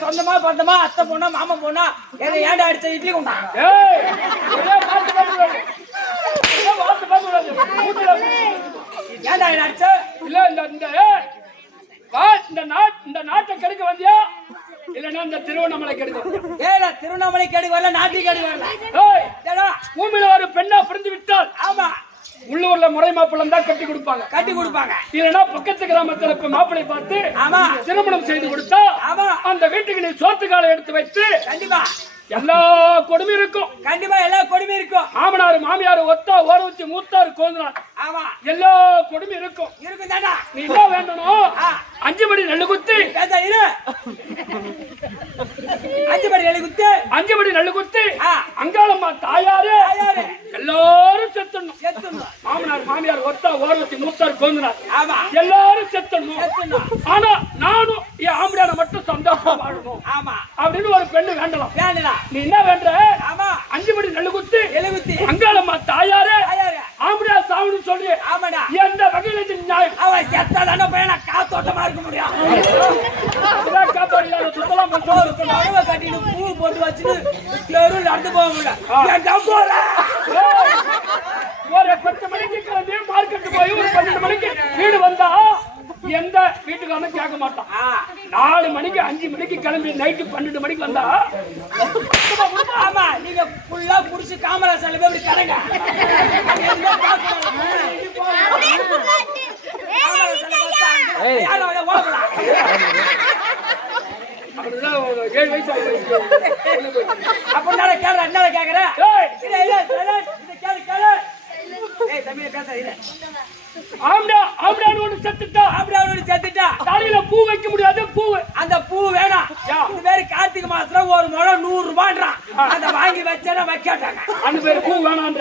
சொந்தமா பந்தமா அத்தை பொண்ணா மாமா பொண்ணா என்ன ஏன்டா அடிச்ச இட்லி கொண்டா ஏன்டா என்ன அடிச்ச இல்ல இந்த நாட்டை கெடுக்க வந்தியா இல்லன்னா இந்த திருவண்ணாமலை கெடுக்க ஏல திருவண்ணாமலை கெடுக்க வரல நாட்டி கெடுக்க வரல பூமியில ஒரு பெண்ணா பிரிந்து விட்டால் ஆமா உள்ளூர்ல முறை மாப்பிள்ளம் தான் கட்டி கொடுப்பாங்க இல்லன்னா பக்கத்து கிராமத்துல போய் மாப்பிள்ளை பார்த்து ஆமா திருமணம் செய்து கொடுத்தா ஆமா அந்த வீட்டுக்கு நீ சோத்துக்கால எடுத்து வைத்து கண்டிப்பா எல்லா கொடுமையும் இருக்கும். கண்டிப்பா எல்லா கொடுமையும் இருக்கும். மாமனார் மாமியார் ஒத்தா ஓர வச்சு மூத்தாரு கோதுனார். ஆமா எல்லா கொடுமையும் இருக்கும். தானா நீ என்ன வேண்டணும்? 5 படி நெல்லு குத்தி 5 படி நெல்லு குத்தி அங்காளம்மா தாயாரு எல்லாரும் செத்துணும். மாமனார் மாமியார் ஒத்தா ஓர வச்சு மூத்தாரு கோதுனார். எல்லாரும் செத்துணும். ஆனா நானும் என் ஆம்படியான மட்டும் சந்தோஷமா வாழணும் அப்படின்னு ஒரு பெண்ணு வேண்டலாம். நீ என்ன வேண்ட? 5 படி நெல்லு குத்தி அங்காளம்மா தாயாரு ஆம்படியா சாவணும் சொல்லி எந்த வகையில நியாயம்? அவன் செத்தாதான பையனா காத்தோட்டமா இருக்க முடியும். காப்பாடு சுத்தலாம் கட்டிட்டு பூ போட்டு வச்சுட்டு தெருவில் நடந்து போக முடியல. ஒரு 10 மணிக்கு கிளம்பி மார்க்கெட்டு போய் ஒரு 12 மணிக்கு வீடு வந்தா எந்த வீட்டுக்காரனும் கேட்க மாட்டான். 4 மணிக்கு 5 மணிக்கு கிளம்பி நைட்டு 12 மணிக்கு வந்தா ஆமா நீங்க ஃபுல்லா புடிச்சு காமராஜால போய் கடங்க. அப்படின்னால கேள்ற என்ன கேக்குற? தலையில பூ வைக்க முடியாது. பூ அந்த பூ வேணாம். இந்த பேரு கார்த்திகை மாசத்துல ஒரு முழம் 100 ரூபான்றான். அத வாங்கி வச்சா வைக்காட்டாங்க. அந்த பேரு பூ வேணான்ற.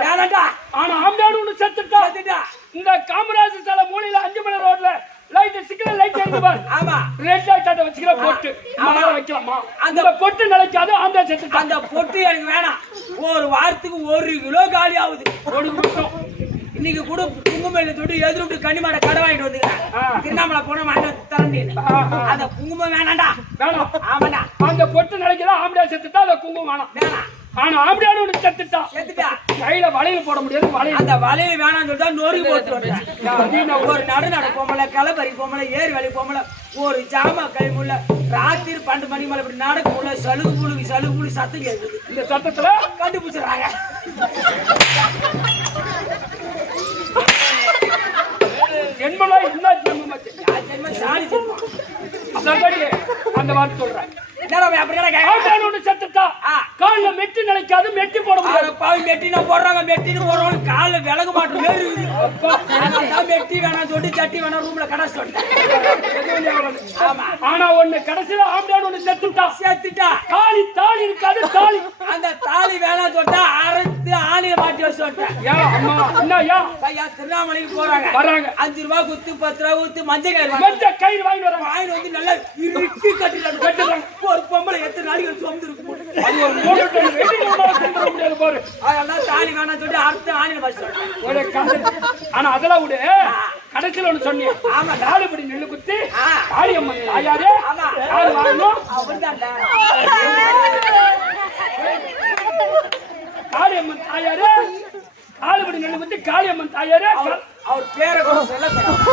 ஆனா ஆம்டாடு ஒண்ணு செத்துட்டா. இந்த காமராஜ் சாலை மூலையில 5 மணி ரோட்ல லைட் சிக்னல் லைட் எரியுது பாரு. ஆமா ரெட் லைட் அத வச்சுக்கிற போட்டு மால வைக்கலாமா? அந்த பொட்டு நிலைக்காது. ஆம்டா செத்துட்டா. அந்த பொட்டு எனக்கு வேணாம். ஒரு வாரத்துக்கு 1 கிலோ காலி ஆகுது. ஒரு நிமிஷம் இன்னைக்கு கூட குங்குமம் தொட்டு எதிர்த்து கனிமாட கடை வாங்கிட்டு வந்துக்கிறேன். திருவண்ணாமலை போன வாங்கிட்டு தரேன். அந்த குங்குமம் வேணாண்டா. வேணாம். ஆமாண்டா. அந்த பொட்டு நிலைக்குதா ஆம்படியா செத்துட்டா. அந்த குங்குமம் வேணாம். வேணாம். ஆனா ஆம்படியாடு ஒண்ணு செத்துட்டா. கையில வளையல் போட முடியாது. வளையல் அந்த வளையல் வேணாம்னு சொல்லிட்டா நொறுக்கி போட்டு வந்தேன். ஒரு நடு போமல களப்பறி போமல ஏறு வழி போமல ஒரு ஜாமா கை முள்ள ராத்திரி 12 மணி மேல இப்படி நடக்க முள்ள சலுகு புழுகு சத்தம் கேட்குது. இந்த சத்தத்துல கண்டுபிடிச்சிடறாங்க. ஜென்மலா என்ன ஜென்மம்? சாணி ஜென்மம். அந்த வார்த்தை சொல்றேன். அப்படியே செத்துட்டா. கால்ல மெட்டி நினைக்காது மெட்டி போட முடியாது பாவி மெட்டினா போடுறாங்க மெட்டின்னு போடுறவங்க காலில் விலக மாட்டோம் மெட்டி வேணாம் சொல்லி சட்டி வேணாம் ரூம்ல கடை சொல்லிட்டேன் ஆனா ஒண்ணு கடைசியில ஆம்பளையாடு ஒண்ணு செத்துட்டா தாலி தாலி இருக்காது தாலி அந்த தாலி வேணாம் சொல்லிட்டா அரைத்து ஆணிய மாட்டி வச்சு சொல்லிட்டேன் திருவண்ணாமலைக்கு போறாங்க வராங்க 5 ரூபாய் குத்து 10 ரூபாய் குத்து மஞ்சள் கயிறு வாங்கிட்டு வராங்க வாங்கி வந்து நல்லா இறுக்கி கட்டிடுறாங்க ஒரு பொம்பளை எத்தனை நாளைக்கு சொந்து இருக்கும் அதெல்லாம் தாலி வேணாம் சொல்லி அடுத்த ஆணியில வச்சு சொல்லிட்டேன் ஆனா அதெல்லாம் விட கடைசியில் ஒண்ணு சொன்னீங்க ஆமா 4 படி நெல்லு குத்தி காளியம்மன் தாயாரே யாரு வாங்கணும் காளியம்மன் தாயாரே 4 படி நெல்லு குத்தி காளியம்மன் தாயாரே அவர் பேரை கூட சொல்லக்கூடாது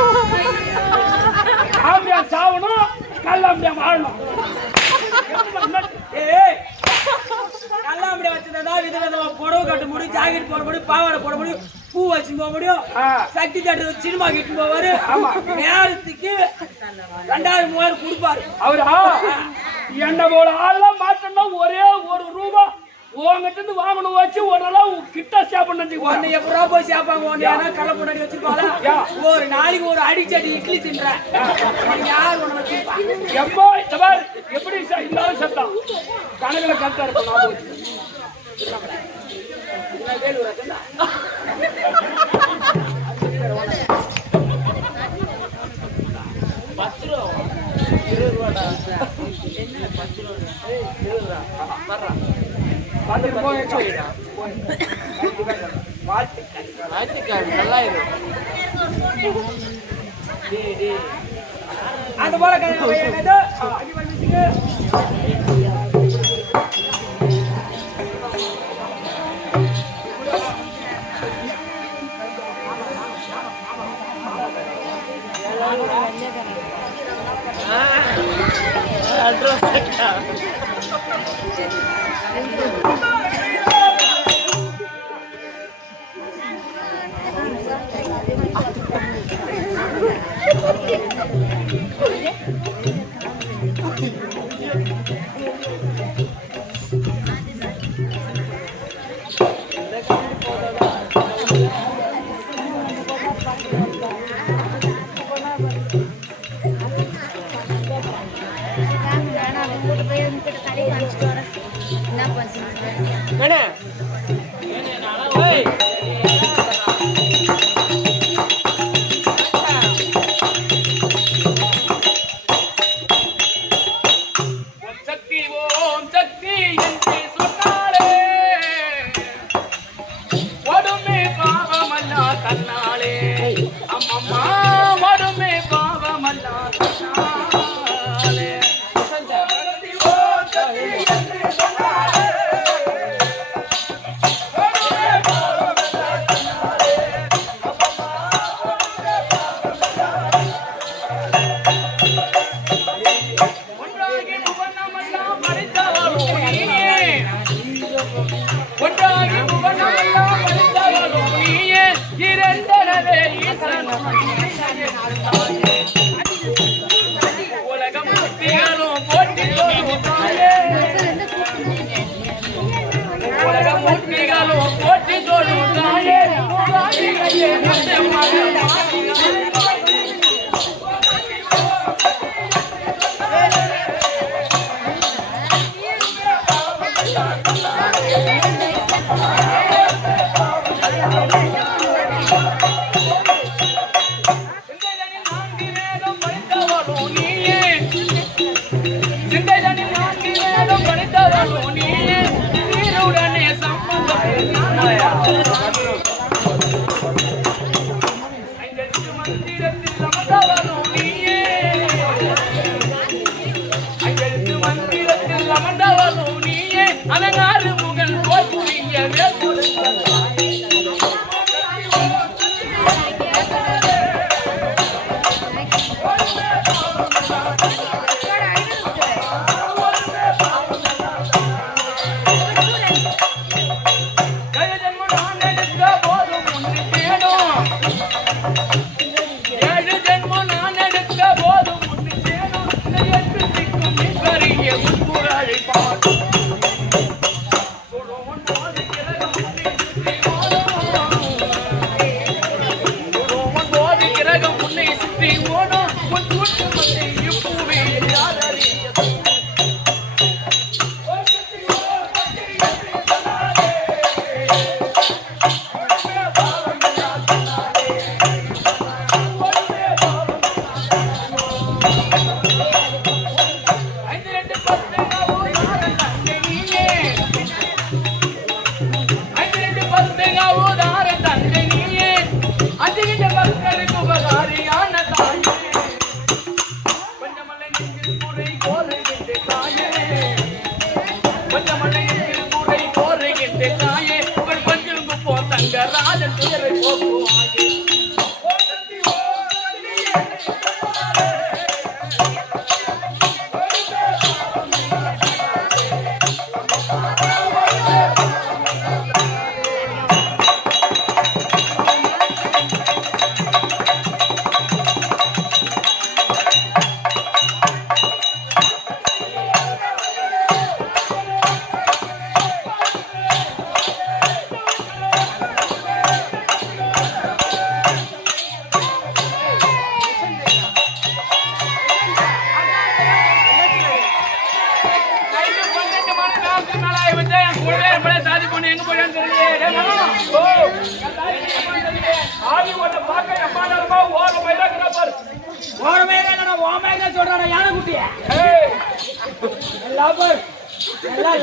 ஆம்பியா சாவணும் கல்லாம்பியா வாழணும் கல்லாம்பியா வச்சிருந்தா விதவிதமா புடவை கட்ட முடியும் ஜாக்கெட் போட முடியும் பாவாடை போட முடியும் பூ வச்சு போக முடியும் சக்தி தேட்டர் சினிமா கிட்டு போவாரு நேரத்துக்கு 2000-3000 கொடுப்பாரு அவரா என்ன போல ஆள்லாம் மாற்றணும் ஒரே 1 ரூபா உங்ககிட்ட இருந்து வாங்கணும் வச்சு ஒன்னெல்லாம் கிட்ட சேப்பண்ணி ஒன்னு எப்படா போய் சேப்பாங்க ஒன்னு யாரா கள்ள பொண்ணாடி வச்சிருப்பாங்க ஒரு நாளைக்கு ஒரு அடிச்சடி இட்லி தின்றேன் யார் ஒண்ணு வச்சிருப்பா எப்போ எப்படி இருந்தாலும் சத்தம் கணக்குல கரெக்டா இருக்கும் அந்த போல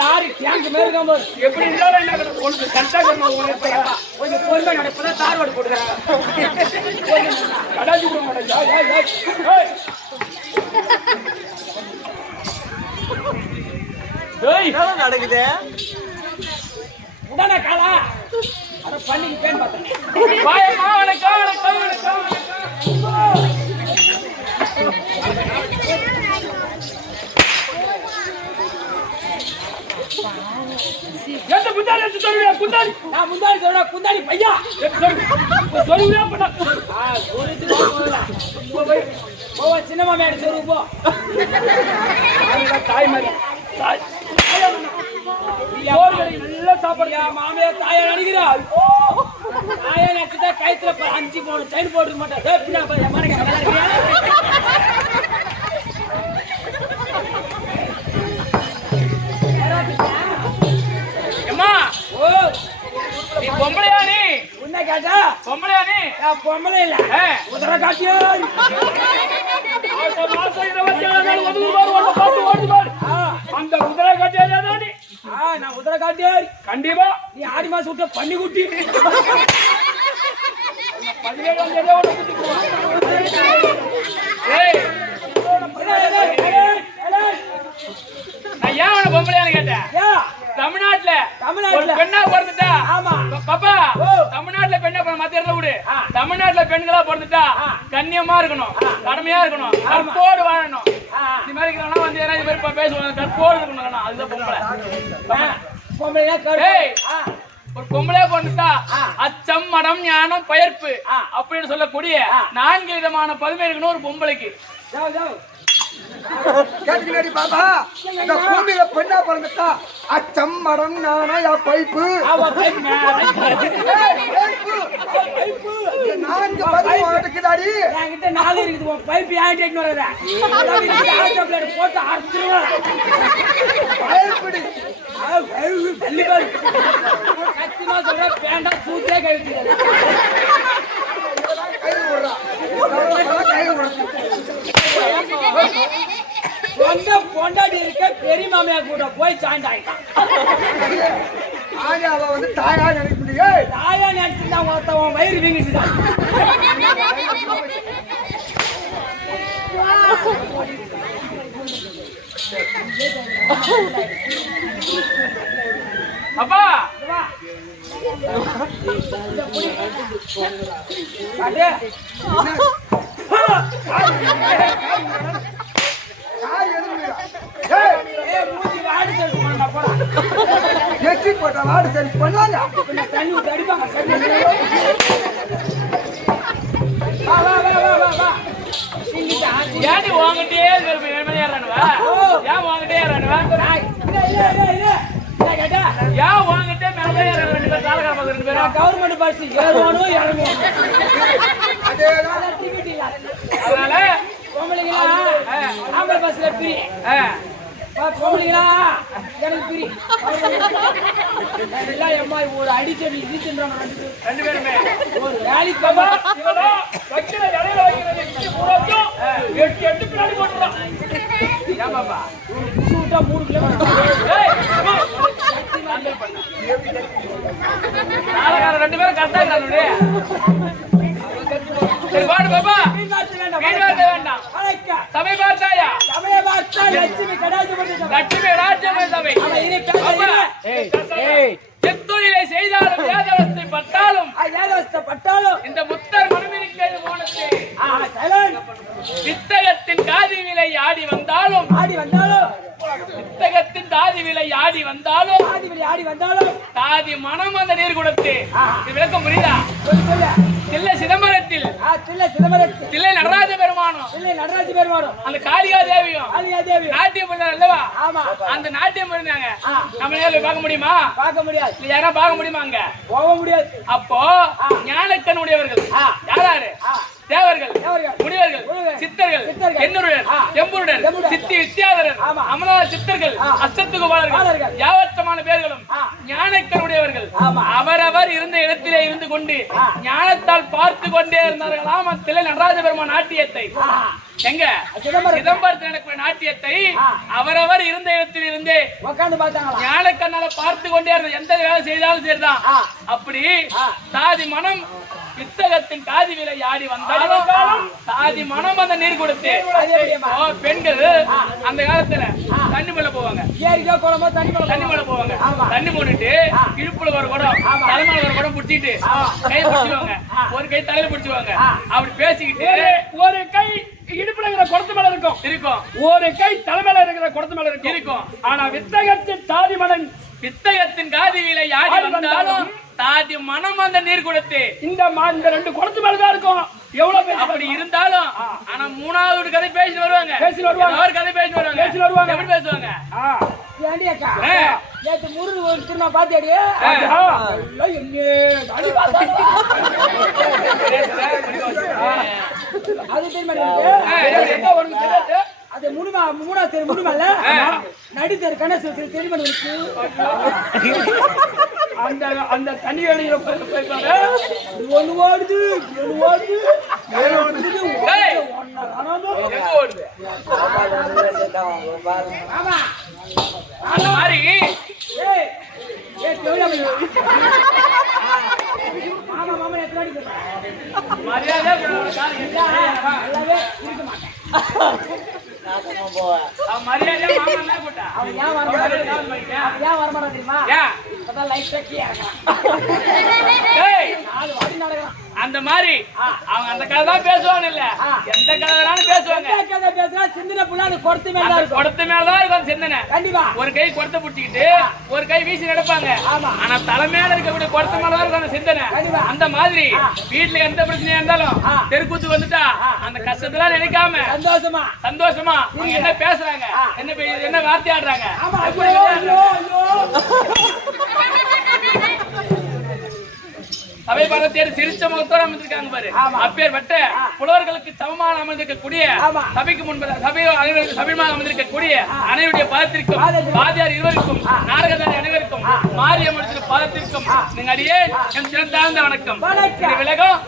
லாரி டேங்க் மேற்காம எப்படி இருந்தாலும் என்ன ஒன்று கரெக்டா கொஞ்சம் பொறுமை நடப்பதான் தார்வாடு போட்டுக்கிறாங்க. கடாச்சி விட மாட்டேன் நடக்குது உடனே காலா அத பண்ணிக்கு பேன் பார்த்தேன். எந்த முந்தாடி எடுத்து சொல்லுவியா? குந்தாடி நான் முந்தாடி சொல்றேன். குந்தாடி பையா சொல்லுவியா? போவா சின்ன மாமியாடி சொல்லு போ. தாய் மாதிரி நல்ல சாப்பாடு. மாமியார் தாயா நினைக்கிறா தாயா நினைச்சுட்டா கைத்துல 5 பவுன் செயின் போட்டு மாட்டேன். நீ பொம்பளையா? நீ உன்னை கேட்டா பொம்பளையா? நீ பொம்பளை இல்ல உதர காட்டியா மாசம் 27 அந்த உதர காட்டியா? நான் உதர காட்டியா கண்டிப்பா. நீ ஆடி மாசம் விட்ட பண்ணி குட்டி 17ஆம் தேதி நான் ஏன் உன பொம்பளையான்னு கேட்டேன். தமிழ்நாட்டுல பெண்ணா பிறந்துட்டா பாப்பா, தமிழ்நாட்டுல பெண்ணா மத்திய இடத்துல விடு. தமிழ்நாட்டுல பெண்களா பிறந்துட்டா கண்ணியமா இருக்கணும், கடமையா இருக்கணும், கற்போடு வாழணும். இந்த மாதிரி இருக்கிறவனா வந்து யாராவது பேசுவாங்க, கற்போடு இருக்கணும். அதுதான் பொம்பளை. ஒரு பொம்பளையா பிறந்துட்டா அச்சம், மடம், ஞானம், பயிர்ப்பு அப்படின்னு சொல்லக்கூடிய 4 விதமான பதுமை இருக்கணும் ஒரு பொம்பளைக்கு. கேட்டுக்கினாடி பாபா, இந்த பூமியில பெண்ணா பிறந்துட்டா அச்சம், மடம், ஞானம், பைப்பு 4 பதுமை இருக்குதாடி. என்கிட்ட 4 இருக்குது. பைப்பு ஏன்ட்டு வரத போட்டு அரைச்சிருவேன். சத்தியமா சொல்ற பேண்டா சூத்தே கழிச்சு சொந்த பொண்டாடி இருக்க பெரிய மாமியா கூட போய் ஜாயின் ஆயிட்டான். அவ வந்து தாயா நினைக்க முடியும். தாயா நினைச்சுதான் ஒருத்தவன் வயிறு வீங்கிச்சுதான். அப்பா எச்சி போட்ட வாடு சரி பண்ணாங்க. தண்ணி ஊத்தி அடிப்பாங்க. ஏன் வாங்கிட்டே ஏறானுவா? ஏன் வாங்கிட்டே ஏறானுவா? ஏன் வாங்கிட்டே மேலே ஏறானு? 2 பேர் தாலகார 2 பேரும் கவர்மெண்ட் பஸ் ஏறுவானோ இறங்குவானோ. அதனால பொம்பளைங்க பொம்பளைங்களா எனக்கு பிரி எல்லாம் எம்மா ஒரு அடிச்சடி இடிச்சுன்றாங்க ரெண்டு பேருமே ஒரு வேலைக்கு வைக்கிற இலையில வைக்கிறது எட்டு பின்னாடி போட்டுறான். ஏன் பாப்பா ஒரு புசு விட்டா 3 கிலோமீட்டர் ரெண்டு பேரும் கரெக்டா இருக்காங்க. சரி பாடு பாப்பா. வேண்டாம் சபை பார்த்தாயா? சபையை பார்த்தா லட்சுமி லட்சுமி ராஜ்யமே சபை. செத்தொழிலை செய்தாலும் வேதவஸ்தை பட்டாலும் இந்த முத்தர் மனமிருக்கிறது போனது. வித்தகத்தின் காதி விலை ஆடி வந்தாலும் வித்தகத்தின் தாதி விலை ஆடி வந்தாலும் தாதி மனம் அந்த நீர் கொடுத்து. விளக்கம் புரியுதா? தில்லை சிதம்பரத்தில் தில்லை நடராஜ பெருமானும் அந்த காளிகா தேவியும் நாட்டியம் பண்ணார் அல்லவா? அந்த நாட்டியம் பண்ணாங்க. நம்ம நேரில் பார்க்க முடியுமா? பார்க்க முடியாது. யாரா பார்க்க முடியுமா? அங்க போக முடியாது. அப்போ ஞானக்கண் உடையவர்கள் யாராரு? தேவர்கள், முனிவர்கள், சித்தர்கள், எண்ணுருடன், எம்புருடன், சித்தி வித்தியாதரர், அமலாத சித்தர்கள், அஷ்டத்துக்குபாலர்கள், யாவற்றமான பேர்களும் ஞானக்கருடையவர்கள். அவரவர் இருந்த இடத்திலே இருந்து கொண்டு ஞானத்தால் பார்த்து கொண்டே இருந்தார்களாம் தில்லை நடராஜ பெருமான் நாட்டியத்தை. எங்க சிதம்பரத்தில் நடக்கிற நாட்டியத்தை அவரவர் இருந்த இடத்தில் இருந்தே ஞானக்கண்ணால பார்த்து கொண்டே இருந்த. எந்த வேலை செய்தாலும் சரிதான். அப்படி தாதி மனம் வித்தகத்தின் காதி விலை ஆடி வந்தாலும் தாதி மனம் அந்த நீர் கொடுத்து. பெண்கள் அந்த காலத்துல தண்ணி மேல போவாங்க, தண்ணி மேல போவாங்க. தண்ணி போட்டுட்டு இடுப்புல ஒரு குடம் தலைமையில ஒரு குடம் பிடிச்சிட்டு கை பிடிச்சுவாங்க, ஒரு கை தலையில பிடிச்சுவாங்க. அப்படி பேசிக்கிட்டு ஒரு கை இடுப்புல இருக்கிற குடத்து மேல இருக்கும், ஒரு கை தலைமையில இருக்கிற குடத்து மேல இருக்கும். ஆனா வித்தகத்தின் தாதி மனம் வித்தகத்தின் காதி விலை ஆடி வந்தாலும் தாதி மனம் அந்த நீர் கொடுத்து. இந்த ரெண்டு குடத்து மேலதான் இருக்கும். எவ்வளவு அப்படி இருந்தாலும் ஆனா மூணாவது கதை பேசிட்டு வருவாங்க. ஒரு கதை பேசிட்டு வருவாங்க. எப்படி பேசுவாங்க? நேற்று முருகு ஒரு திரும்ப பாத்தியாடி அது தெரியுமா? அது மூணாவது முழுமல்ல நடித்தர் கணேச தெரியுமா? அந்த அந்த தனி அணியில ஒண்ணு ஓடுது அந்த மாதிரி மாமா மாமா எத்தனை மரியாதை இருக்க மாட்டேன். மரியாதை மாமா போட்டா அவன் ஏன் வரமாட்டான் தெரியுமா? அந்த மாதிரி அவங்க அந்த கதை தான் பேசுவாங்க. இல்ல எந்த கதை வேணாலும் பேசுவாங்க. சிந்தனை புள்ள அது கொடுத்து மேலதான் இருக்கும் சிந்தனை. கண்டிப்பா ஒரு கை கொடுத்த பிடிச்சிக்கிட்டு ஒரு கை வீசி நடப்பாங்க. ஆனா தலைமையில இருக்கக்கூடிய கொடுத்த மேலதான் இருக்கும் அந்த சிந்தனை. அந்த மாதிரி வீட்டுல எந்த பிரச்சனையா இருந்தாலும் தெருக்கூத்து வந்துட்டா அந்த கஷ்டத்தெல்லாம் நினைக்காம சந்தோஷமா அவங்க என்ன பேசுறாங்க, என்ன வார்த்தை ஆடுறாங்க. சபை பார்த்து சிரிச்ச முகத்தோடு அமர்ந்திருக்காங்க பாரு. அப்பேற்பட்ட புலவர்களுக்கு சமமான அமர்ந்திருக்கக்கூடிய சபைக்கு முன்பு சபைமாக அமர்ந்திருக்கக்கூடிய அனைவருடைய பாதத்திற்கும் வாதியார் இருவருக்கும் நாடகதாரி அனைவருக்கும் மாரியம்மன் பாதத்திற்கும் நீங்க அடியே என் சிறந்தாழ்ந்த வணக்கம். விலகம்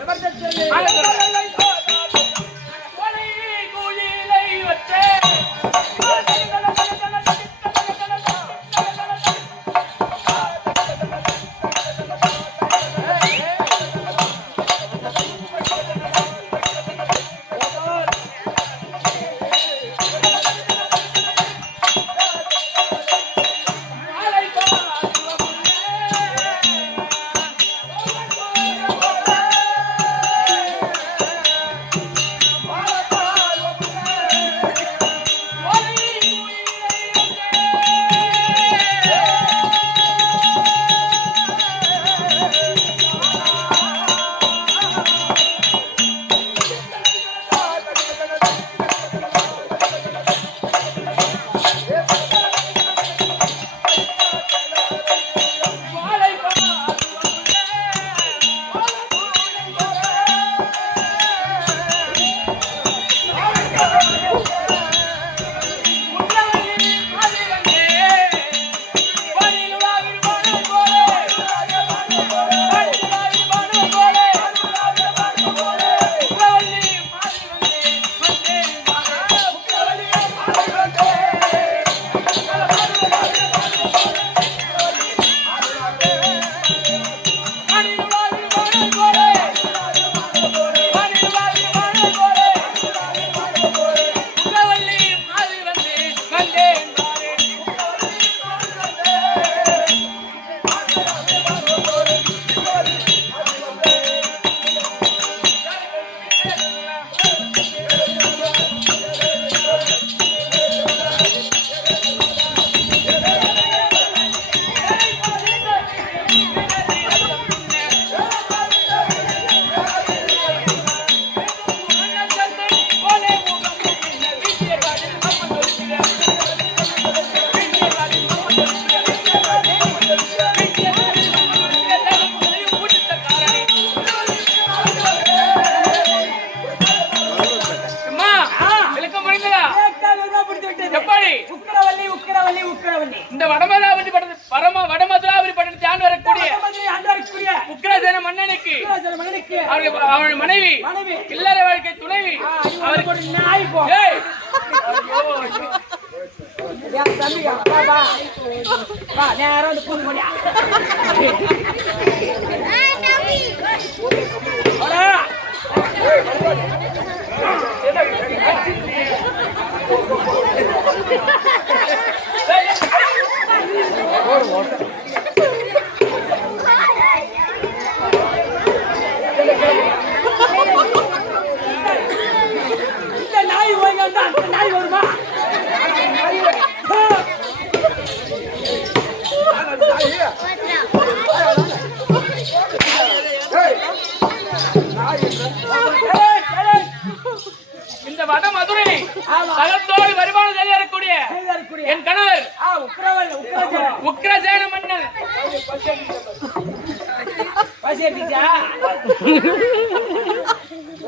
முடிந்ததா? பிடித்து விட்டது. எப்படி? உக்கிரவல்லி உக்கிரவல்லி உக்கிரவல்லி. இந்த வடமதுராபுரி வரக்கூடிய உக்கிரசேன மன்னனுக்கு அவன் மனைவி இல்லற வாழ்க்கை துணைவி அவருக்கு ஒரு நாய் போ. ஏய் என் தம்பி வா நேரம் வந்து கூண்டு பண்ணியா இந்த நாய் ஓய்ங்க அந்த நாய் வருமா? இந்த வட மதுரை தகத்தோடு வருமானம் செய்யக்கூடிய என் கணவர் உக்கிரசேன மன்னன். பசி எடுத்துச்சா?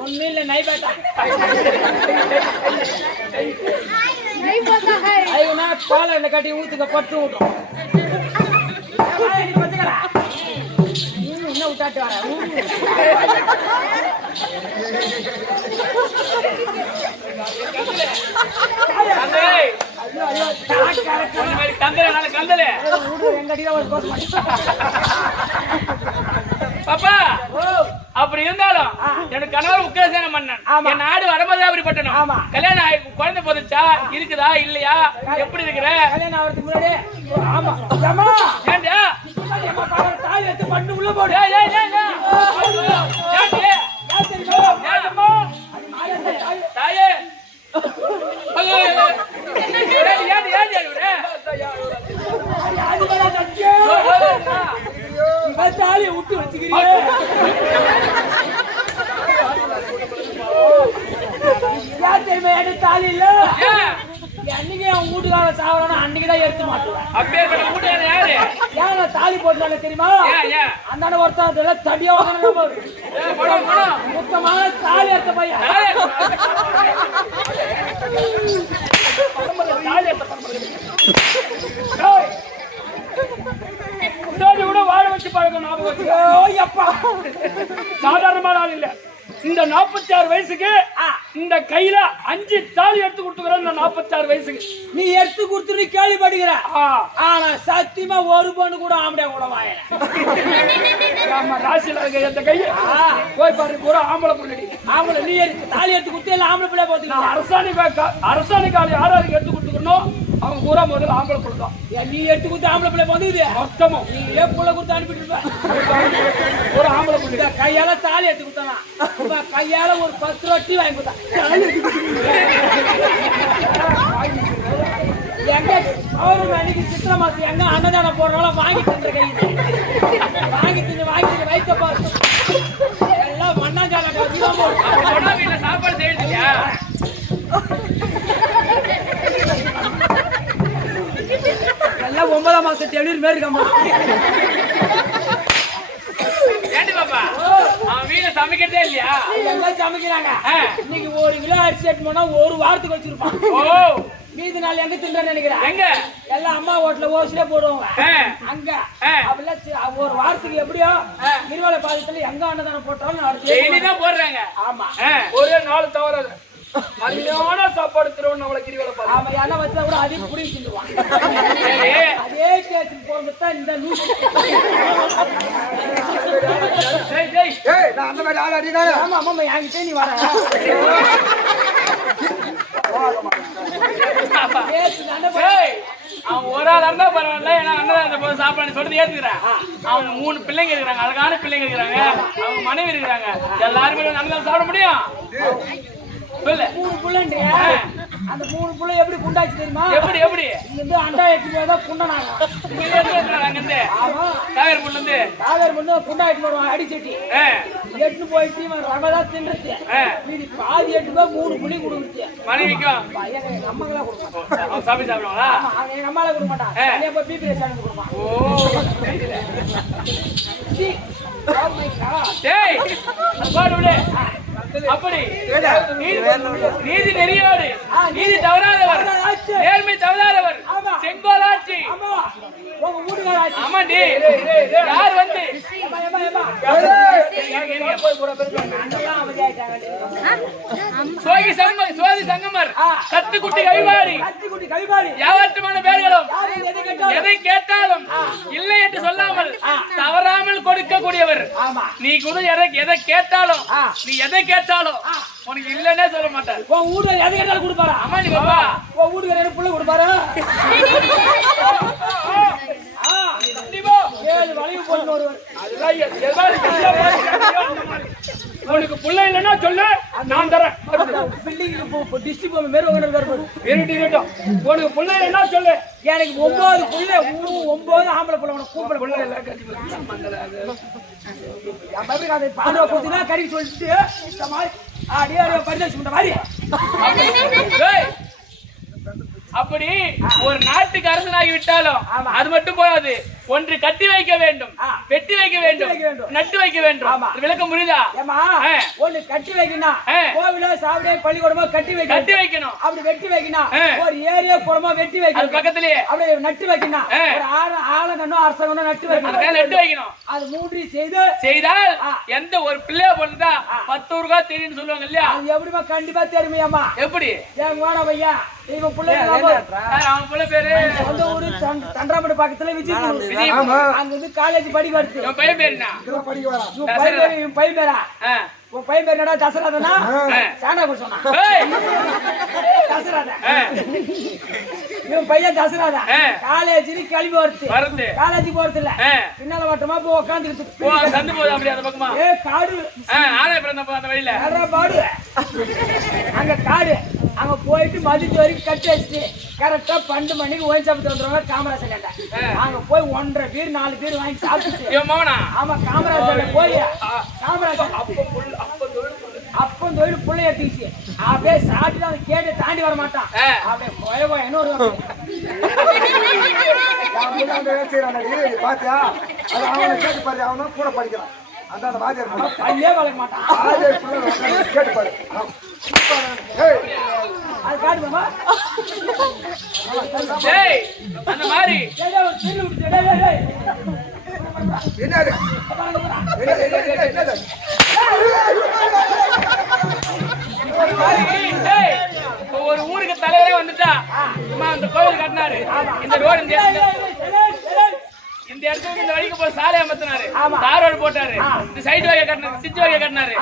ஒன்னும் இல்ல நை பேட்டா ஐயோனா பாலை என்ன கட்டி ஊத்துக்க பட்டு விட்டோம். இன்னும் விட்டாட்டு வர பாப்பா அப்படி இருந்தாலும் எனக்கு கணவர் உக்கிரசேன மன்னன். என் நாடு வடமதுராபுரி பட்டணம். கல்யாணம் குழந்தை போதுச்சா இருக்குதா இல்லையா எப்படி இருக்கிற? கல்யாணம் ஆகிறதுக்கு முன்னாடி ஆமா ஏண்டா தாலி எடுத்து பண்ணு உள்ள போடு. தாயே தாலியை விட்டு வச்சுக்கிறீங்க. தாலி இல்ல அன்னைக்கு அவன் வீட்டுக்கார சாவறான அன்னைக்குதான் எடுத்து மாட்டுவேன். ஏன் தாலி போட்டுறாங்க தெரியுமா? அந்த ஒருத்தர் தடியா மொத்தமான தாலி எடுத்த பையன் கூட வாழ வச்சு பழக்கம் ஞாபகம் வச்சுப்பா. சாதாரணமான ஆள் இல்ல. இந்த 46 வயசுக்கு இந்த கையில 5 தாலி எடுத்து கொடுத்துக்கிறேன். 46 வயசுக்கு நீ எடுத்து கொடுத்துட்டு கேள்விப்படுகிற. ஆனா சத்தியமா ஒரு பொண்ணு கூட ஆம்பளை கூட வாயல. ஆமா ராசியில இருக்க இந்த கையை போய் பாரு பூரா ஆம்பளை பிள்ளை. ஆம்பளை நீ தாலி எடுத்து கொடுத்து எல்லாம் ஆம்பளை பிள்ளை போத்துக்க. அரசாணி காலி யாராருக்கு எடுத்து கொடுத்துக்கணும் அவங்க பூரா முதல்ல ஆம்பளை கொடுத்தான். நீ எடுத்து கொடுத்து ஆம்பளை பிள்ளை போதுக்குது மொத்தமும் நீ ஏன் புள்ள கொடுத்து அனுப்பிட்டு இருப்ப. ஒரு ஆம்பளை பிள்ளை கையால தாலி எடுத்து கொடுத்தானா கையால ஒரு 10 ரொட்டி வாங்கி கொடுத்தான். எங்க அவரு அன்னைக்கு சித்திரை மாசம் எங்க அன்னதானம் போடுறவங்கள வாங்கி தின்ற கை வாங்கி தின்னு வைக்க பார்த்து எல்லாம் மண்ணாஞ்சால வீட்டுல சாப்பாடு செய்யலையா? எல்லாம் 9ஆம் மாசம் டெலிவரி மாதிரி இருக்காமா. ஏண்டி பாப்பா அவன் வீட்டுல சமைக்கிறதே இல்லையா? எங்க சமைக்கிறாங்க. இன்னைக்கு 1 கிலோ அரிசி எடுத்து போனா ஒரு வாரத்துக்கு வச்சிருப்பான். ஓ மீதி நாள் எங்க தின்றேன்னு நினைக்கிறேன். எங்க எல்லாம் அம்மா ஹோட்டல ஓசிலே போடுவாங்க. அங்க அப்படிலாம் ஒரு வாரத்துக்கு எப்படியோ இருவாலை பாதத்துல எங்க அன்னதானம் போட்டாலும் டெய்லி தான் போடுறாங்க. ஆமா ஒரே 4 தவறாது மதியான சாப்பாடு திருவண்ணாமலை கிரிவல பாரு. ஆமா எண்ணெய் வச்சா கூட அதே புடிங்கி தின்னுவான். அதே கேஸுக்கு போறதுதான் இந்த லூஸ். நான் அந்த மாதிரி ஆள் அடினாங்க. ஆமா ஆமா என்கிட்ட நீ வர அவன் ஒரு ஆள் இருந்தா பரவாயில்ல. ஏன்னா அண்ணன் போது சாப்பாடு சொல்றது ஏத்துக்கிறான். அவங்க 3 பிள்ளைங்க இருக்கிறாங்க. அழகான பிள்ளைங்க இருக்கிறாங்க. அவங்க மனைவி இருக்கிறாங்க. எல்லாருமே அண்ணன் சாப்பிட முடியும். சொல்லு 3 புள்ளன்றியா? அந்த 3 புள்ள எப்படி குண்டாச்சு தெரியுமா? எப்படி எப்படி இங்க அண்டா எட்டு போய் தான் குண்டனாங்க. இங்க இருந்து அங்க இருந்து ஆமா காவேரி புள்ள இருந்து காவேரி புள்ள குண்டாயிட்டு வருவாங்க அடிச்சட்டி. எட்டு போயிட்டு ரகதா தின்றது. மீதி பாதி எட்டு போய் 3 புள்ளி கொடுக்குது. மனைவிக்கும் எங்க அம்மாங்களா கொடுப்பாங்க. அவங்க சாப்பிட்டு சாப்பிடுவாங்களா? ஆமா எங்க அம்மால கொடுக்க மாட்டாங்க. தனியா போய் பிபி ரேஷன் கொடுப்பாங்க. ஓ Oh my god. டேய் பாடு விடு. அப்படி நீதி நெறியோடு நீதி தவறாதவர், நேர்மை தவறாதவர், செங்கோலாட்சி. ஆமாண்டி. யார் வந்து சோதி சங்கமர், கத்துக்குட்டி கவிபாடி, யாவற்றமான பேர்களும் எதை கேட்டாலும் இல்லை என்று சொல்லாமல் தவறாமல் கொடுக்கக்கூடியவர். நீ கூட எதை கேட்டாலும், நீ எதை கேட்டாலும் உனக்கு இல்லன்னே சொல்ல மாட்டார். உன் வீடு எதை கேட்டாலும் கொடுப்பாரா? ஆமா நீ பாப்பா, உன் வீட்டுக்கு புள்ள கொடுப்பாரா? உனக்கு புள்ள இல்லைன்னா சொல்லு, நான் தரேன். உனக்கு புள்ள இல்லைன்னா சொல்லு. எனக்கு 9 புள்ள, 9 ஆம்பளை புள்ள. உனக்கு கூப்பிட புள்ள இல்லை. பாடுவா கொடுத்தா கறி சொல்லிட்டு இந்த மாதிரி அப்படியே பரிசு பண்ற மாதிரி. அப்படி ஒரு நாட்டுக்கு அரசனாகி விட்டாலும் அது மட்டும் போகாது. ஒன்று கட்டி வைக்க வேண்டும், வெட்டி வைக்க வேண்டும், நட்டு வைக்க வேண்டும். விளக்கம் புரியுதா? ஒண்ணு கட்டி வைக்கணும், கோவிலோ சாவிடோ பள்ளிக்கூடமோ கட்டி வைக்கணும். அப்படி வெட்டி வைக்கணும், ஒரு ஏரியா குளமோ வெட்டி வைக்கணும். பக்கத்திலேயே அப்படி நட்டு வைக்கணும். ஒரு ஆலங்கண்ணோ அரசங்கண்ணோ நட்டு வைக்கணும். அது 3 செய்தால் எந்த ஒரு பிள்ளைய பொழுதா 10 ரூபாய் தெரியும் சொல்லுவாங்க இல்லையா? அது எப்படிமா? கண்டிப்பா தெரியுமையாமா. எப்படி? ஏன் வேணா பையா, இவங்க பிள்ளை அவன் பிள்ளை பேரு சொந்த ஊரு தண்டராமடு பக்கத்துல விஜய். அங்க இருந்து காலேஜ் படி வருது. என் பையன் பேரு என்ன? பையன் பேரா? உன் பையன் பேர் என்னடா? தசராதனா? சாண்டா சொன்னா தசராதா. இவன் பையன் தசராதா. காலேஜ் கிளம்பி வருது. காலேஜ் போறது இல்ல, பின்னால மட்டுமா போய் உட்காந்துக்கிட்டு காடு அந்த வழியில பாடு. அங்க காடு, அங்க போயிட்டு மதிச்சு வரைக்கும் கட்டி வச்சுட்டு கரெக்டா 12 மணிக்கு ஓய்வு சாப்பிட்டு வந்துருவாங்க. காமராஜர் கேட்ட அங்க போய் 1.5 பீர் 4 பீர் வாங்கி சாப்பிட்டு. ஆமா, காமராஜர் போய் காமராஜர் அப்ப தொழில் புள்ளை எடுத்துச்சு. அப்படியே சாப்பிட்டு அதை கேட்டு தாண்டி வர மாட்டான். அப்படியே போயவோ இன்னொரு பாத்தியா? அவனை கேட்டு பாரு, அவனும் கூட படிக்கிறான். அந்த வாத்தியார் பள்ளியே வளர்க்க மாட்டான். கேட்டு பாரு. அது காட்டுமா அந்த மாதிரி என்னது? ஒரு ஊருக்கு தலைவரே வந்துட்டா அந்த கோவில் கட்டினாரு. இந்த ரோடு இந்த இடத்துக்கு இந்த வழிக்கு போய் சாலை அமைத்தினாரு, தார் ரோடு போட்டாரு, இந்த சைடு வகை கட்டினாரு, சிச்சு வகை கட்டினாரு.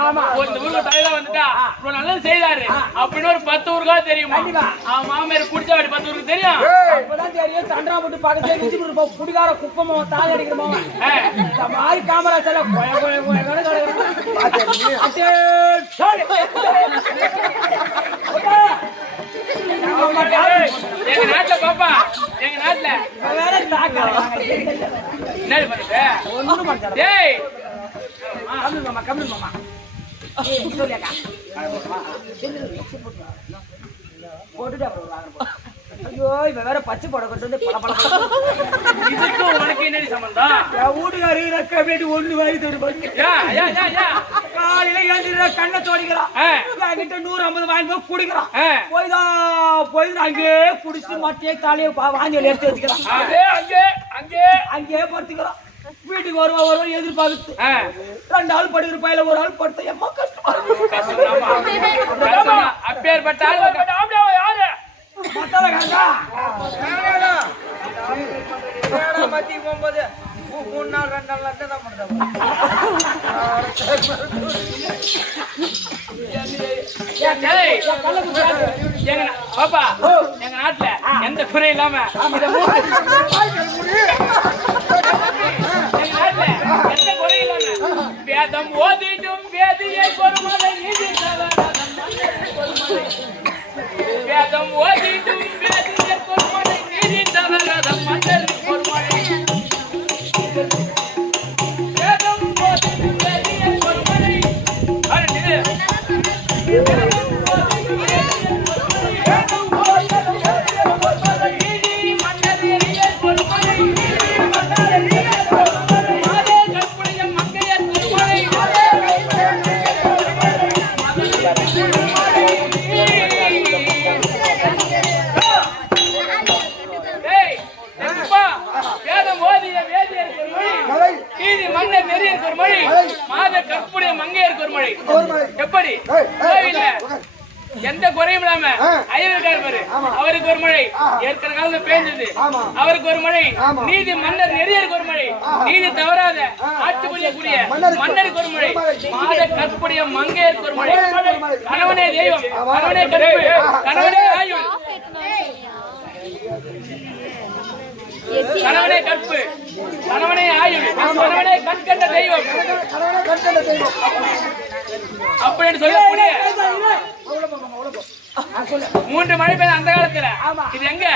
இந்த ஊருக்கு தலைவரா வந்துட்டா இவ்வளவு நல்லது செய்தாரு அப்படின்னு ஒரு 10 ஊருக்கா தெரியுமா? மாமியார் குடிச்ச வாடி 10 ஊருக்கு தெரியும். அப்பதான் தெரியும். தண்டராமட்டு பக்கத்துல விஜய் குடிகார குப்பமோ தாலி அடிக்கிறமோ இந்த மாதிரி காமராஜர் எங்க நாட்டுல பாப்பா, எங்க நாட்டுல வேற என்ன பண்ணுது? ஒண்ணும் பண்ணாரு. டேய் கம்மில் மாமா சொல்லியாக்கா போட்டுட்டு அப்புறம் ஐயோ இவ வேற பச்சை போட கொண்டு வந்து பல பல இதுக்கு உனக்கு என்ன சம்பந்தம்? என் வீட்டுக்காரி ரெக்க ஒண்ணு வாங்கி தருவாங்க. காலையில எழுந்திர கண்ணை தோடிக்கிறான். என்கிட்ட 150 வாங்கி போய் குடிக்கிறான். போய்தான் அங்கேயே குடிச்சு மட்டையே தலையை வாங்கி எடுத்து வச்சுக்கிறான். அங்கேயே படுத்துக்கிறான். வீட்டுக்கு வருவா எதிர்பார்த்து 2 ஆள் படுக்கிற பையில ஒரு ஆள் படுத்த எம்மா கஷ்டமா. அப்பேற்பட்ட ஆள் யாரு? மத்தி போகும்போது 3 நாள் 2 நாள் தான் பண்ணுறோம். பாப்பா எங்க நாட்டுல எந்த குறை இல்லாம எங்க நாட்டுல எந்த குறை இல்லாம வேதம் ஓதிடும் வேதியை பொறுமலை வேதம் ஓதிடும் வேதியை பொறுமலை நீதி தவறாதம் மண்டல் பொறுமலை வேதம் ஓதிடும் வேதியை பொறுமலை அவருக்கு ஒரு மழை, ஏற்கனவே காலத்துல பேஞ்சது அவருக்கு ஒரு மழை, நீதி மன்னர் நெறியருக்கு ஒரு மழை, நீதி தவறாத ஆட்சி புரியக்கூடிய மன்னருக்கு ஒரு மழை, மாத கற்புடைய மங்கையருக்கு ஒரு மழை, கணவனே தெய்வம், கணவனே கற்பு, கணவனே ஆயுள், கணவனே கற்பு, கணவனே ஆயுள், கணவனே கண்கண்ட தெய்வம் அப்படின்னு சொல்லக்கூடிய 3 மழை பெய்த அந்த காலத்துல. இது எங்க?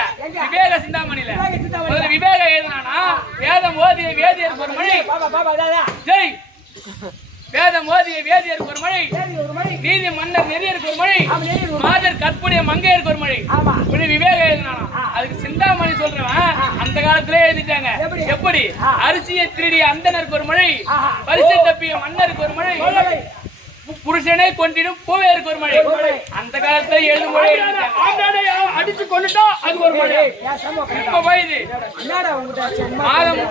விவேக சிந்தாமணியில. விவேக எழுதுனானா வேதம் ஓதிய வேதியருக்கு ஒரு மழை, ஜெய் வேதம் ஓதிய வேதியருக்கு ஒரு மழை, நீதி மன்னர் நெறியருக்கு ஒரு மழை, மாதர் கற்புடைய மங்கையருக்கு ஒரு மழை. விவேக எழுதினானா. அதுக்கு சிந்தாமணி சொல்றவன் அந்த காலத்திலே எழுதிட்டாங்க. எப்படி? அரிசியை திருடிய அந்தனருக்கு ஒரு மழை, பரிசை தப்பிய மன்னருக்கு ஒரு மழை, புருஷனை கொண்டிடும் பூவையருக்கு ஒரு மழை. அந்த காலத்துல எழுதும் மழை அடிச்சு கொண்டுட்டா அது ஒரு மழை. இப்ப வயது மாதம்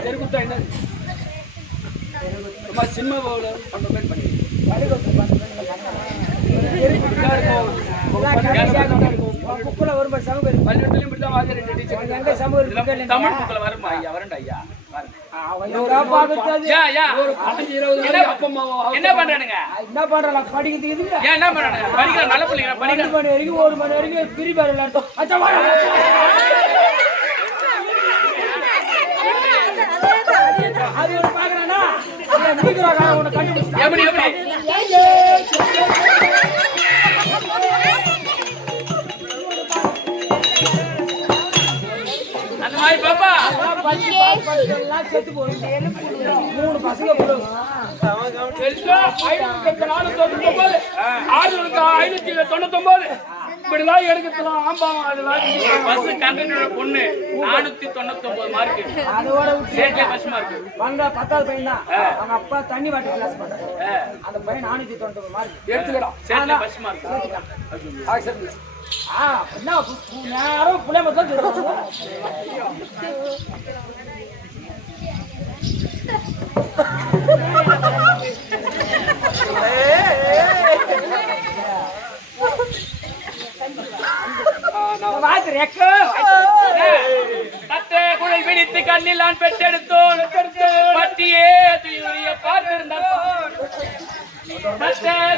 சின்ன என்ன பண்றானுங்க? என்ன பண்றாங்க? படிக்கிறது என்ன பண்றானுங்க? படிக்கிற நல்ல பிள்ளைங்க படிக்கிற 1 மணி வரைக்கும் 1 மணி வரைக்கும் பிரிபாரு எல்லாரும். அது பாக்குறானா எப்படி எப்படி அந்த மாதிரி பாப்பா செத்து போய் 3 பசங்க 599 இப்படிலாம் எடுக்கலாம். ஆம்பாவம் அதெல்லாம் பஸ் கண்டக்டரோட பொண்ணு 499 மார்க். அதோட ஸ்டேட்ல ஃபர்ஸ்ட் மார்க். வந்த 10வது பையன் தான். அவங்க அப்பா தண்ணி வாட்டர் கிளாஸ் பண்றாரு. அந்த பையன் 499 மார்க் எடுத்துக்கடா. ஸ்டேட்ல ஃபர்ஸ்ட் மார்க். சரி. என்ன நேரம் புள்ள மட்டும் சொல்றாங்க. குழல் பிடித்து கண்ணில் நான் பெற்றெடுத்தோம் பட்டியே பார்த்திருந்தார்.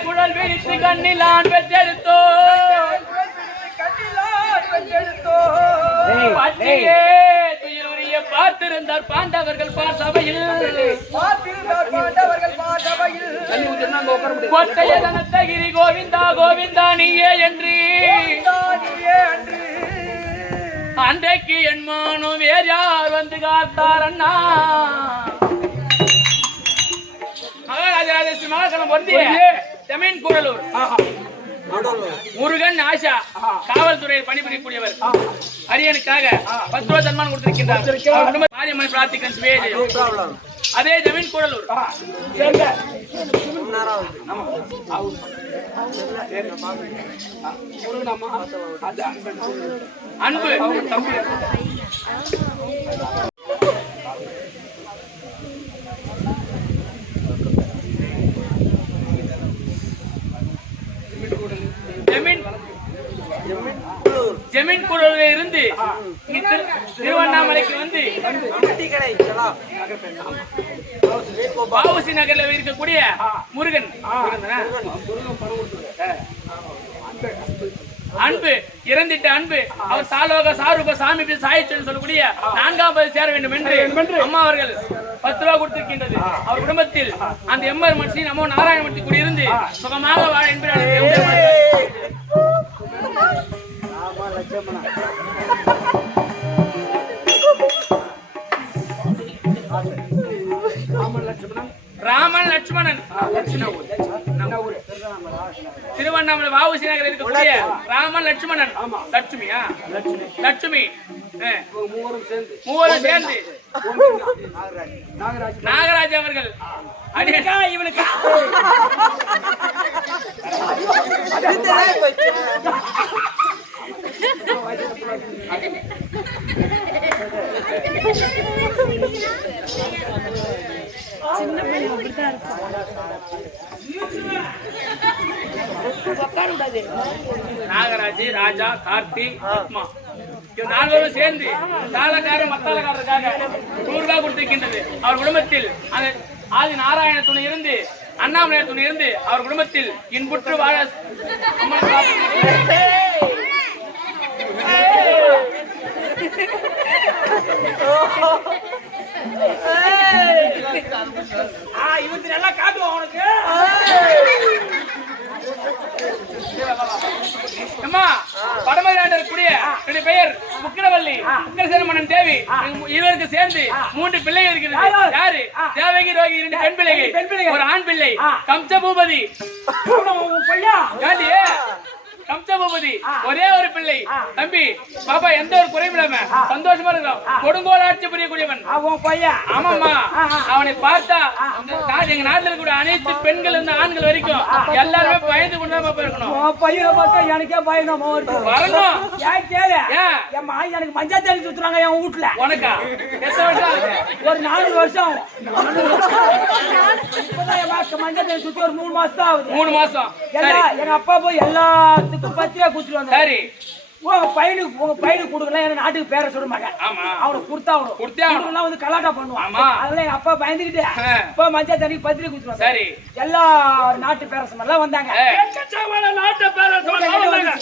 குழல் பிடித்து கண்ணில் நான் பெற்றெடுத்தோம் பட்டியே துயிலுரிய பார்த்திருந்தார் பாண்டவர்கள் சபையில். கொட்டையதனத்தகிரி கோவிந்தா கோவிந்தா நீயே என்று அன்றைக்கு என் மானும் வேறு யார் வந்து காத்தார் அண்ணா. மகாராஜராஜேஸ்வரி மகாசனம் பொருந்திய ஜமீன் கூடலூர் முருகன் ஆஷா காவல்துறையில் பணிபுரியக்கூடியவர். அரியனுக்காக 10 ரூபாய் சன்மானம் கொடுத்திருக்கின்றார். மாரியம்மன் பிரார்த்திக்கன் சுவேஜயம். அதே ஜமீன் கூடலூர் அன்பு ஜமீன் குழுவில் இருந்து திருவண்ணாமலைக்கு வந்து பாவுசி நகர்ல இருக்கக்கூடிய முருகன் அன்பு இறந்திட்ட அன்பு அவர் சாலோக சாரூப சாமி சாயிச்சு சொல்லக்கூடிய 4வது சேர வேண்டும் என்று அம்மா அவர்கள் 10 ரூபாய் கொடுத்திருக்கின்றது. அவர் குடும்பத்தில் அந்த எம்மர் மட்சி நமோ நாராயணமூர்த்தி கூடியிருந்து சுகமாக வாழ என்பது ராமன் லட்சுமணன் திருவண்ணாமலை வாவுசி நகர் இருக்கக்கூடிய ராமன் லட்சுமணன் லட்சுமியா லட்சுமி மூவரும் சேர்ந்து நாகராஜ் அவர்கள் அடிக்கா இவனுக்கு சின்ன பையன் அப்படித்தான் இருக்கும். உட்கார விடாது. நாகராஜ், ராஜா, கார்த்தி, பத்மா இவங்க 4 பேரும் சேர்ந்து தாளக்காரர் மத்தாளக்காரருக்காக 100 ரூபாய் கொடுத்திருக்கின்றது. அவர் குடும்பத்தில் அந்த ஆதி நாராயண துணை இருந்து அண்ணாமலையார் துணை இருந்து அவர் குடும்பத்தில் இன்புற்று வாழ இவத்து நல்லா காட்டுவோம் உனக்கு. அம்மா படமகிழாண்டர் கூடிய என்னுடைய பெயர் முக்கிரவல்லி முக்கிரசேனமன்னன் தேவி. இருவருக்கு சேர்ந்து 3 பிள்ளைகள் இருக்கிறது. யாரு? தேவகி, ரோகி 2 பெண் பிள்ளைகள், ஒரு ஆண் பிள்ளை கம்ச பூபதி. காண்டி கம்ச பூபதி ஒரே ஒரு பிள்ளை. தம்பி பாப்பா எந்த ஒரு குறையும் இல்லாம சந்தோஷமா இருக்கிறோம். கொடுங்கோல் ஆட்சி புரியக்கூடியவன் அவன் பையன். ஆமாம்மா, அவனை பார்த்தா எங்க நாட்டுல கூட அனைத்து பெண்கள் இருந்து ஆண்கள் வரைக்கும் எல்லாருமே பயந்து கொண்டுதான் பாப்பா இருக்கணும். பையனை பார்த்தா எனக்கே பயணம் வரணும். ஏன் கேளு, ஏம்மா எனக்கு மஞ்சள் தண்ணி சுத்துறாங்க என் வீட்டுல. உனக்கா எத்தனை வருஷம் ஆகுது? ஒரு 4 வருஷம் மஞ்சள் தண்ணி சுத்தி ஒரு 3 மாசம் தான் ஆகுது. 3 மாசம். எங்க அப்பா போய் எல்லாத்துக்கும் பத்திரிக்கை குடுத்துட்டு வந்தாரு. சரி, உங்க பையனுக்கு கொடுக்கல, என் நாட்டுக்கு பேர சொல்ல மாட்டேன். அவனுக்கு கொடுத்தா வந்து கலாட்டா பண்ணுவான். அதனால எங்க அப்பா பயந்துகிட்டு இப்ப மஞ்சள் தண்ணி பத்திரிக்கை குடுத்துருவாங்க. சரி, எல்லா நாட்டு பேரசம் எல்லாம் வந்தாங்க. நாட்டு பேரசம் வந்தாங்க.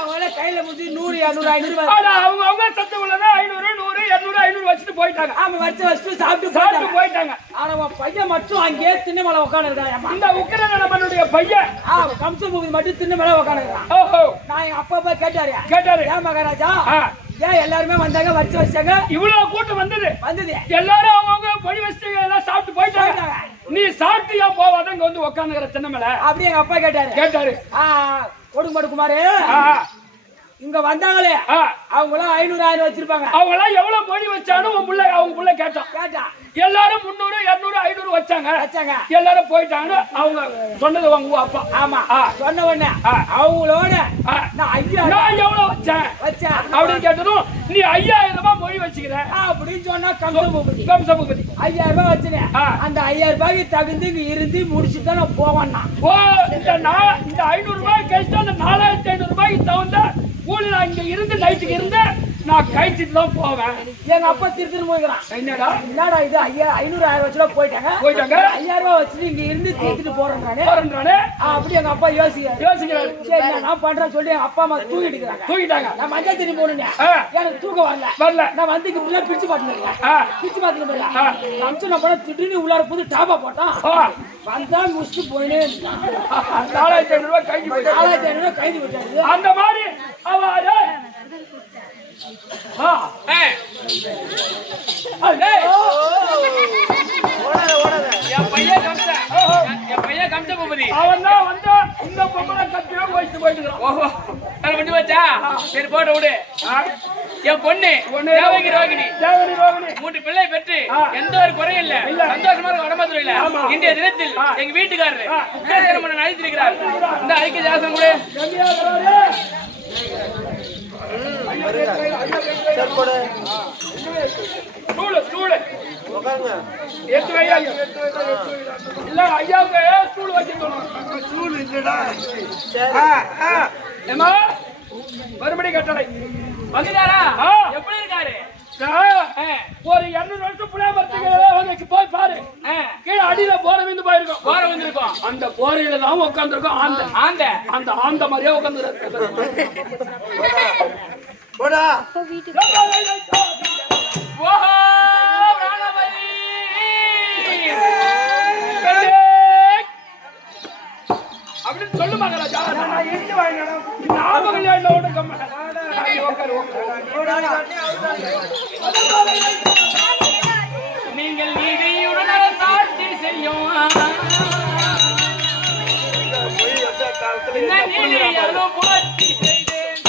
அவங்கள கையில முடிச்சு 100, 200, 500 அவங்க சத்து உள்ளதா 500, 100, 200, 500 வச்சுட்டு போயிட்டாங்க. ஆமா, வச்சு சாப்பிட்டு போயிட்டாங்க. ஆனா பையன் மட்டும் அங்கேயே திண்ணை மேல உட்காந்து இருக்கான். இந்த உக்கிரனுடைய பையன் கம்சபூபதி மட்டும் திண்ணை மேல உட்காந்து இருக்கான். நான் எங்க அப்பா போய் கேட்டாரு, ஏன் மகாராஜா ஏன் எல்லாருமே வந்தாங்க வச்சாங்க? இவ்வளவு கூட்டம் வந்தது எல்லாரும் அவங்க பொடி வச்சு எல்லாம் சாப்பிட்டு போயிட்டாங்க. நீ சாப்பிட்டு ஏன் போவாத இங்க வந்து உட்காந்துக்கிற திண்ணை மேல? அப்படி எங்க அப்பா கேட்டாரு. கொடுமாடு குமாரு இங்க வந்தாங்களே அவங்க எல்லாம் 500 வச்சிருப்பாங்க. அவங்க எல்லாம் எவ்வளவு பொடி வச்சாலும் அவங்க புள்ள கேட்டான். எல்லாரும் 300, 200, 500 வச்சாங்க. எல்லாரும் போயிட்டாங்க. அவங்க சொன்னது உங்க அப்பா. ஆமா, சொன்ன உடனே அவங்களோட நான் எவ்வளவு வச்சேன் அப்படின்னு கேட்டதும் நீ 5000 ரூபாய் மொழி வச்சுக்கிற அப்படின்னு சொன்னா கம்சபூபதி 5000 ரூபாய் வச்சுனேன். அந்த 5000 ரூபாய்க்கு தகுந்து இங்க இருந்து முடிச்சுட்டு தான் நான் போவேன்னா. இந்த 500 ரூபாய் கழிச்சு அந்த 4500 ரூபாய்க்கு தகுந்த கூலி நான் இங்க இருந்து நைட்டுக்கு இருந்து நான் கழிச்சுட்டு தான் போவேன். எங்க அப்பா திருத்திட்டு போய்க்கிறான். என்னடா இது 500, 1000 வச்சுல போயிட்டாங்க. 5000 ரூபாய் வச்சுட்டு இங்க இருந்து திருத்திட்டு போறேன்றானே. அப்படி எங்க அப்பா யோசிக்கிறாரு. சரி நான் பண்றேன்னு சொல்லி எங்க அப்பா அம்மா தூக்கிட்டாங்க. நான் மஞ்சள் தண்ணி போனேன், எனக்கு தூக்கம் வரல. நான் வந்து இங்க பிரிச்சு பாத்துட்டு போயிடலாம். போன திடீர்னு உள்ளார புது டாபா போட்டான். வந்தா முடிச்சுட்டு போயினே 4500 ரூபாய் கைது போயிட்டாரு. அந்த மாதிரி என் பையன் கம்ச பூபதி அவன் தான் வந்தா இந்த பொம்பளை கத்தியா போயிட்டு ஓஹோ அதை விட்டு வச்சா சரி போட்டு விடு. என் பொண்ணு தேவகி ரோகிணி 3 பிள்ளை பெற்று எந்த ஒரு குறையும் இல்ல, சந்தோஷமா உடம்பு இல்ல. இன்றைய தினத்தில் எங்க வீட்டுக்காரரு முக்கியமன்னன் அழைத்திருக்கிறார். இந்த ஐக்கிய ஜாசம் கூட மறுபடி கட்டளை வந்துட்டாரா? எப்படி இருக்காரு? ஒரு 200 வருஷம் புளியாமரத்துக்கு போய் பாரு. கீழே அடியில போற வந்திருக்கோம். அந்த போரையில தான் உட்காந்துருக்கோம். அந்த ஆந்த மாதிரியே உட்காந்து அப்படின்னு சொல்லு மகாராஜா. நீங்கள் நீதியுடன் சாட்சி செய்யும் போட்டி செய்தேன்.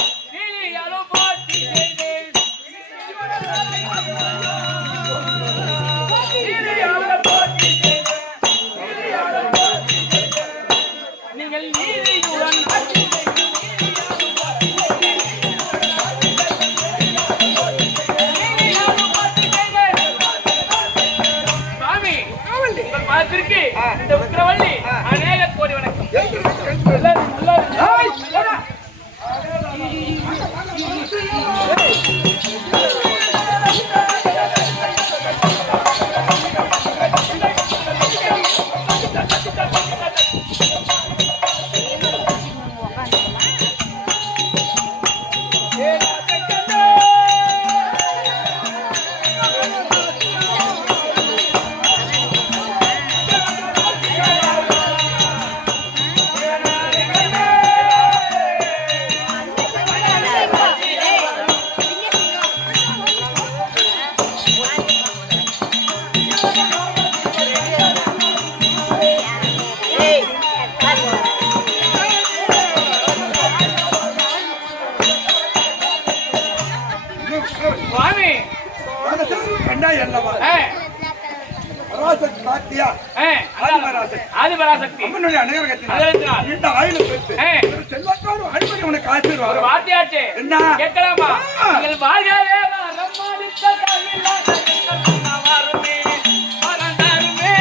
நீங்கள் நீதியுடன் சுவாமி உங்கள் பார்த்திருக்கு இந்த உக்கிரவள்ளி அநேக கோடி வணக்கம். சுவாமி கண்டா என்னவா பராசக்தி பாத்தியா ஆதிபராசக்தி அம்மனுடைய அனுகிரகத்தினால் இந்த ஆயுள் பெற்று செல்வத்தோடு அடிப்படை உனக்கு ஆசீர்வாதம் வாத்தியாச்சு என்ன கேட்கலாமா நீங்கள் வாழ்கவே ரம்மாடித்த கையில வருமே பரந்தாருமே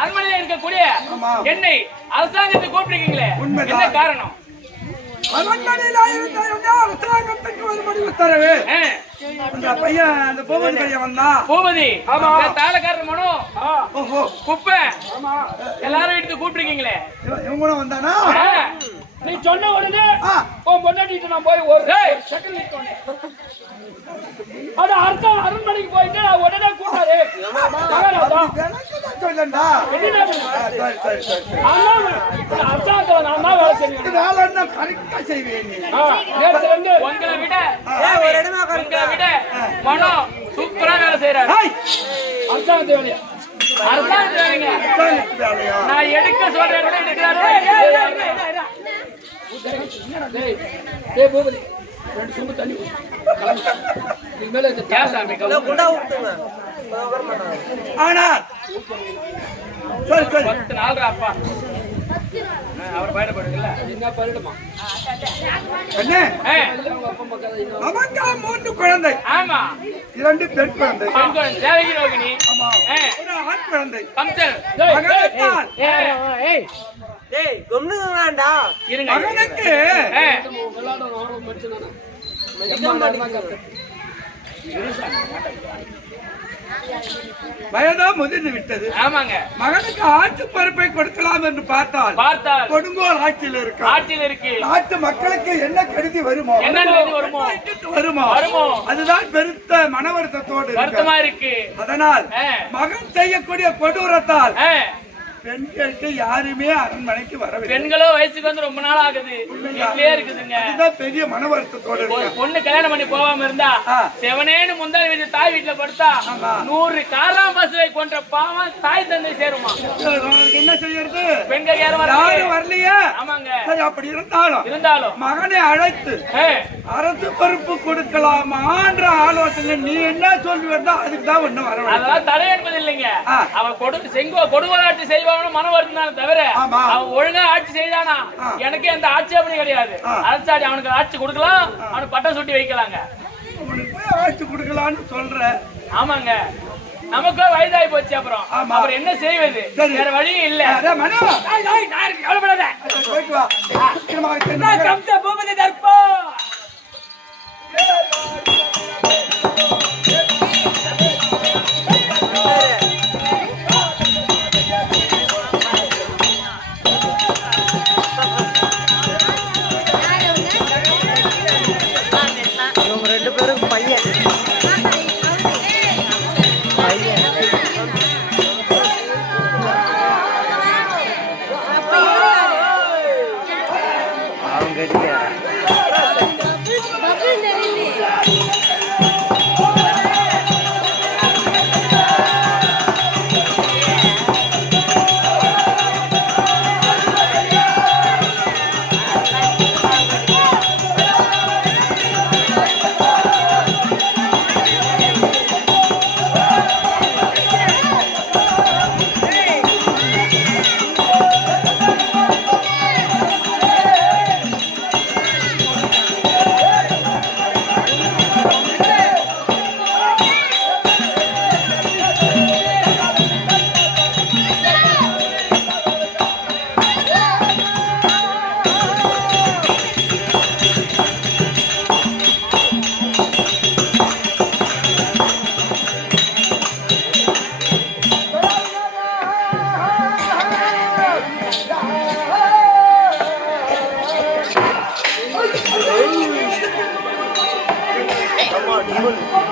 அரண்மனையில் இருக்கக்கூடிய என்னை அரசாங்கத்தை கூப்பிட்டுருக்கீங்களே என்ன காரணம்? அரண்மனையில் அரசாங்கத்துக்கு ஒரு முடிவு தரவே அந்த பையன் அந்த பூபதி பையன் வந்தான். பூபதி தாளக்காரர் மனம் குப்பை எல்லாரும் எடுத்து கூப்பிட்டுருக்கீங்களே இவங்க கூட வந்தானா? நீ சொன்ன உடனே உன் பொண்டாட்டிட்டு நான் போய் ஒரு செகண்ட் நிற்கணும். அது அர்த்தம் அரண்மனைக்கு போயிட்டு நான் உடனே கூட்டாரு சொல்லண்டா அரசாங்கத்துல நான் தான் வேலை செய்வேன். வேலை என்ன கரெக்டா செய்வேன். உங்களை விட மனம் சூப்பரா வேலை செய்யறாரு. அரசாங்கத்தை வேலையா அரசாங்கத்தை வேலைங்க நான் எடுக்க சொல்றேன் கூட எடுக்கிறாரு. ஆனால் அப்பா அவர் பயணப்படுங்கல்ல என்ன பயிரிடுமா நமக்கா 3 குழந்தை. ஆமா 2 பெண் குழந்தை தேவகி ரோகிணி ஒரு ஆண் குழந்தை. மகனுக்கு வயதா முதிர்ந்து விட்டது. ஆமாங்க மகனுக்கு ஆட்சி பொறுப்பை கொடுக்கலாம் என்று பார்த்தால் கொடுங்கோல் ஆட்சியில் இருக்கு. நாட்டு மக்களுக்கு என்ன கருதி வருமோ அதுதான் பெருத்த மன வருத்தத்தோடு இருக்கு. அதனால் மகன் செய்யக்கூடிய கொடூரத்தால் பெண்களுக்கு யாருமே அரண்மனைக்கு வரவில்லை. பெண்களோ வயசுக்கு வந்து ரொம்ப நாள் ஆகுது வீட்லயே இருக்குதுங்க. அதுதான் பெரிய மன வருத்தத்தோடு இருக்கு. பொண்ணு கல்யாணம் பண்ணி போகாம இருந்தா செவனேன்னு முந்தாள் வீட்டு தாய் வீட்டுல படுத்தா 100 காராம் பசுவை கொன்ற பாவம் தாய் தந்தை சேருமா? என்ன செய்யறது? பெண்கள் யாரும் வரலையே. ஆமாங்க அப்படி இருந்தாலும் மகனை அழைத்து அரசு பொறுப்பு கொடுக்கலாமான்ற ஆலோசனை நீ என்ன சொல்லுவா? அதுக்குதான் ஒண்ணும் வர அதெல்லாம் தடை என்பது இல்லைங்க. அவன் கொடுவராட்சி செய்வான் மன வருத்தம் தவிர அவன் ஒழுங்கா ஆட்சி செய்தானா எனக்கு எந்த ஆட்சேபனை கிடையாது. அரசாட்சி அவனுக்கு ஆட்சி கொடுக்கலாம், அவனுக்கு பட்டம் சுட்டி வைக்கலாங்க. ஆட்சி கொடுக்கலான்னு சொல்ற. ஆமாங்க நமக்கு வயதாகி போச்சு. அப்புறம் என்ன செய்வது? வேற வழியும் இல்ல. Hey!